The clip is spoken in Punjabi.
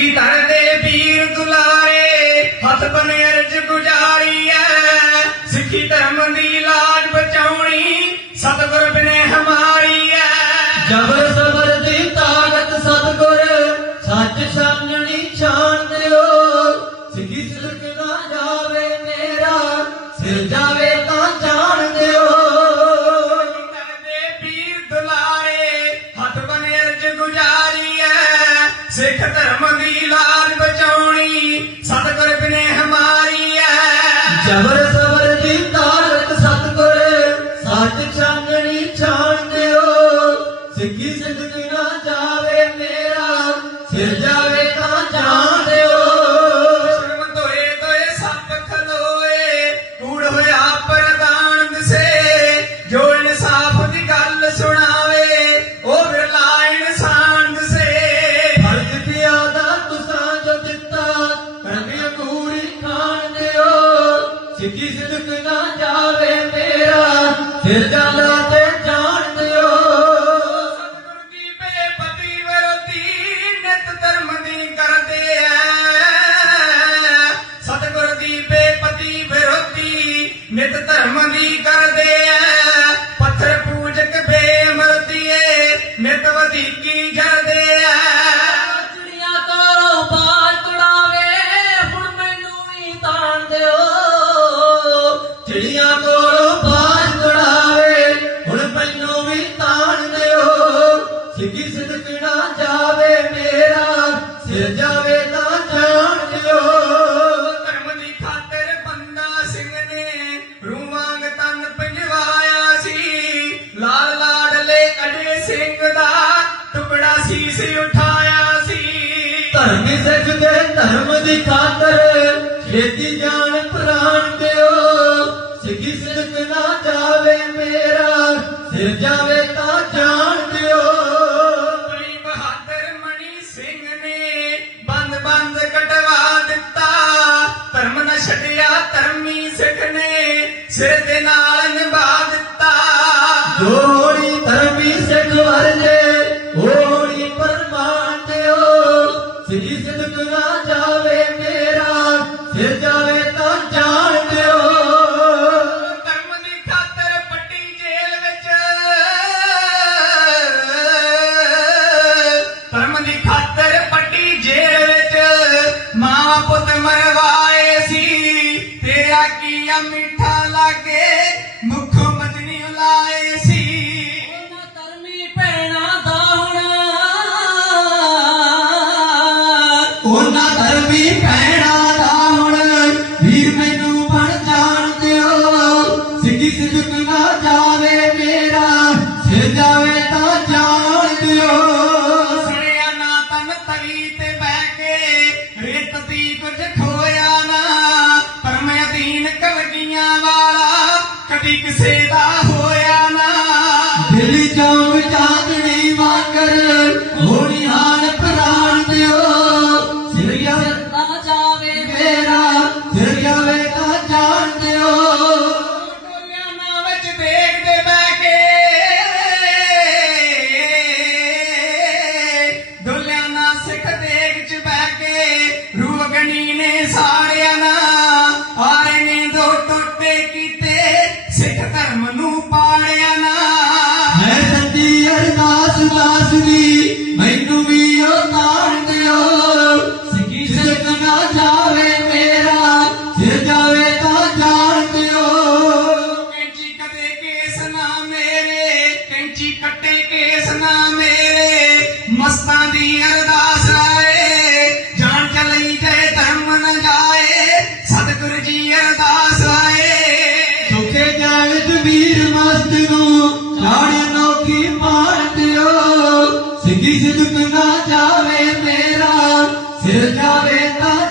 ਮੰਗੀ ਧਰਦੇ ਵੀਰ ਦੁਲਾਰੇ ਹੱਥ ਬਨ ਅਰਜ ਗੁਜਾਰੀ ਐ ਸਿੱਖੀ ਧਰਮ ਦੀ ਲਾਜ ਬਚਾਉਣੀ ਸਤਿਗੁਰ ਬਿਨੇ ਹਮਾਰੀ ਐ ਜਬਰ ਸਬਰ ਦੀ ਤਾਕਤ ਸਤਗੁਰ ਸੱਚ ਸਾਨਣੀ ਛਾਣ ਦਿਓ। ਸਿੱਖੀ ਸਿਲਕ ਨਾ ਜਾਵੇ ਮੇਰਾ ਸਿਰ ਜਾਵੇ ਤਾਂ ਜਾਣ ਦਿਓ। ਕਰਦੇ ਪੀਰ ਦੁਲਾਰੇ ਜਬਰ ਸਬਰ ਦੀ ਤਾਕਤ ਸਤਗੁਰ, ਸੱਚ ਸਾਨਣੀ ਛਾਣ ਦਿਓ। ਸਿੱਖੀ ਸਿਲਕ ਨਾ ਜਾਵੇ ਮੇਰਾ, ਸਿਰ ਜਾ ਸਿਰ ਜਾਂਦਾ ਤੇ ਜਾਣ ਦਿਓ। ਸਤਿਗੁਰੂ ਦੀ ਬੇਪਤੀ ਵਿਰੋਧੀ ਨਿਤ ਧਰਮ ਦੀ ਕਰਦੇ ਐ। ਸਤਿਗੁਰੂ ਦੀ ਬੇਪਤੀ ਵਿਰੋਧੀ ਨਿਤ ਧਰਮ ਦੀ ਕਰਦੇ ਐ। ਪੱਥਰ ਪੂਜਕ ਬੇਅਮਰਤੀਏ ਨਿਤ ਵਧੀਕੀ ਜਰਦੇ ਐ। ਚਿੜੀਆਂ ਤੋਂ ਬਾਜ ਤੁੜਾਵੇ ਹੁਣ ਮੈਨੂੰ ਵੀ ਤਾਣ ਦਿਓ। ਚਿੜੀਆਂ ਕੋਲੋਂ ਮੇਰਾ ਜਾਵੇ ਤਾਂ ਜਾਣ ਦਿਓ। ਧਰਮ ਦੀ ਖਾਤਰ ਬੰਦਾ ਸਿੰਘ ਨੇ ਰੂਵਾਂਗ ਤਨ ਪੰਜਵਾਇਆ ਸੀ। ਲਾਲ ਲਾਡਲੇ ਅੜੇ ਸਿੰਘ ਦਾ ਟੁਕੜਾ ਸੀਸ ਉਠਾਇਆ ਸੀ। ਧਰਮ ਸਜਦੇ ਧਰਮ ਦੀ ਖਾਤਰ ਛੇਤੀ ਜਾਨ ਧਰਮ ਛੱਡਿਆ ਧਰਮੀ ਸਿੱਖ ਨੇ ਸਿਰ ਦੇ ਨਾਲ ਨਿਭਾ ਦਿੱਤਾ। ਜੋੜੀ ਧਰਮੀ ਸਿੱਖ ਵਰਲੇ ਉਹਨਾਂ ਧਰਮੀ ਦਾ ਹੁਣ ਵੀਰ ਮੈਨੂੰ ਬਣ ਜਾਣ ਦਿਓ। ਸਿੱਧੀ ਸਿੱਧਕ ਨਾ ਜਾਵੇ ਮੇਰਾ, ਸਿਰ ਜਾਵੇ ਤਾਂ ਜਾਣ ਦਿਓ। ਸੁਣਿਆ ਨਾ ਤਨ ਤਵੀ ਤੇ ਬਹਿ ਕੇ, ਰੇਤ ਦੀ ਕੁਝ ਖੋਇਆ ਨਾ। ਪਰ ਮੈਂ ਦੀਨ ਕਲਗੀਆਂ ਵਾਲਾ, ਕਦੀ ਕਿਸੇ ਦਾ ਹੋਇਆ ਨਾ। ਦਿਲ ਚੋਂ ਚਾਂਦਣੀ ਵਾਂਗਰ ਹੋਣੀ ਕੇ ਰੂਗਣੀ ਨੇ ਸਾਰਿਆਂ ਨਾ ਆਰੇ ਨੇ ਦੋ ਟੋਟੇ ਕੀਤੇ ਸਿੱਖ ਧਰਮ ਨੂੰ ਪਾਲਿਆ ਨਾ। ਹੈ ਸੱਚੀ ਅਰਦਾਸ ਦਾਸ ਦੀ ਮੈਨੂੰ ਵੀ ਉਹ ਤਾਣ ਦਿਓ। ਸਿੱਖੀ ਸਿੱਖ ਨਾ ਜਾਵੇ ਮੇਰਾ ਸਿਰ ਜਾਵੇ ਤਾਂ ਜਾਣ ਦਿਓ। ਕੈਂਚੀ ਕਦੇ ਕੇਸ ਨਾ ਮੇਰੇ ਕੈਂਚੀ ਕੱਟੇ ਕੇਸ ਨਾ ਮੇਰੇ। ਮਸਤਾਂ ਦੀ ਅਰਦਾਸ ਨੂੰ ਲਾੜੇ ਨੋਕੀ ਮਾਰ ਦਿਓ? ਸਿੱਖੀ ਸਿੱਖ ਨਾ ਜਾਵੇ ਮੇਰਾ ਸਿਰ ਜਾਵੇ ਤਾਂ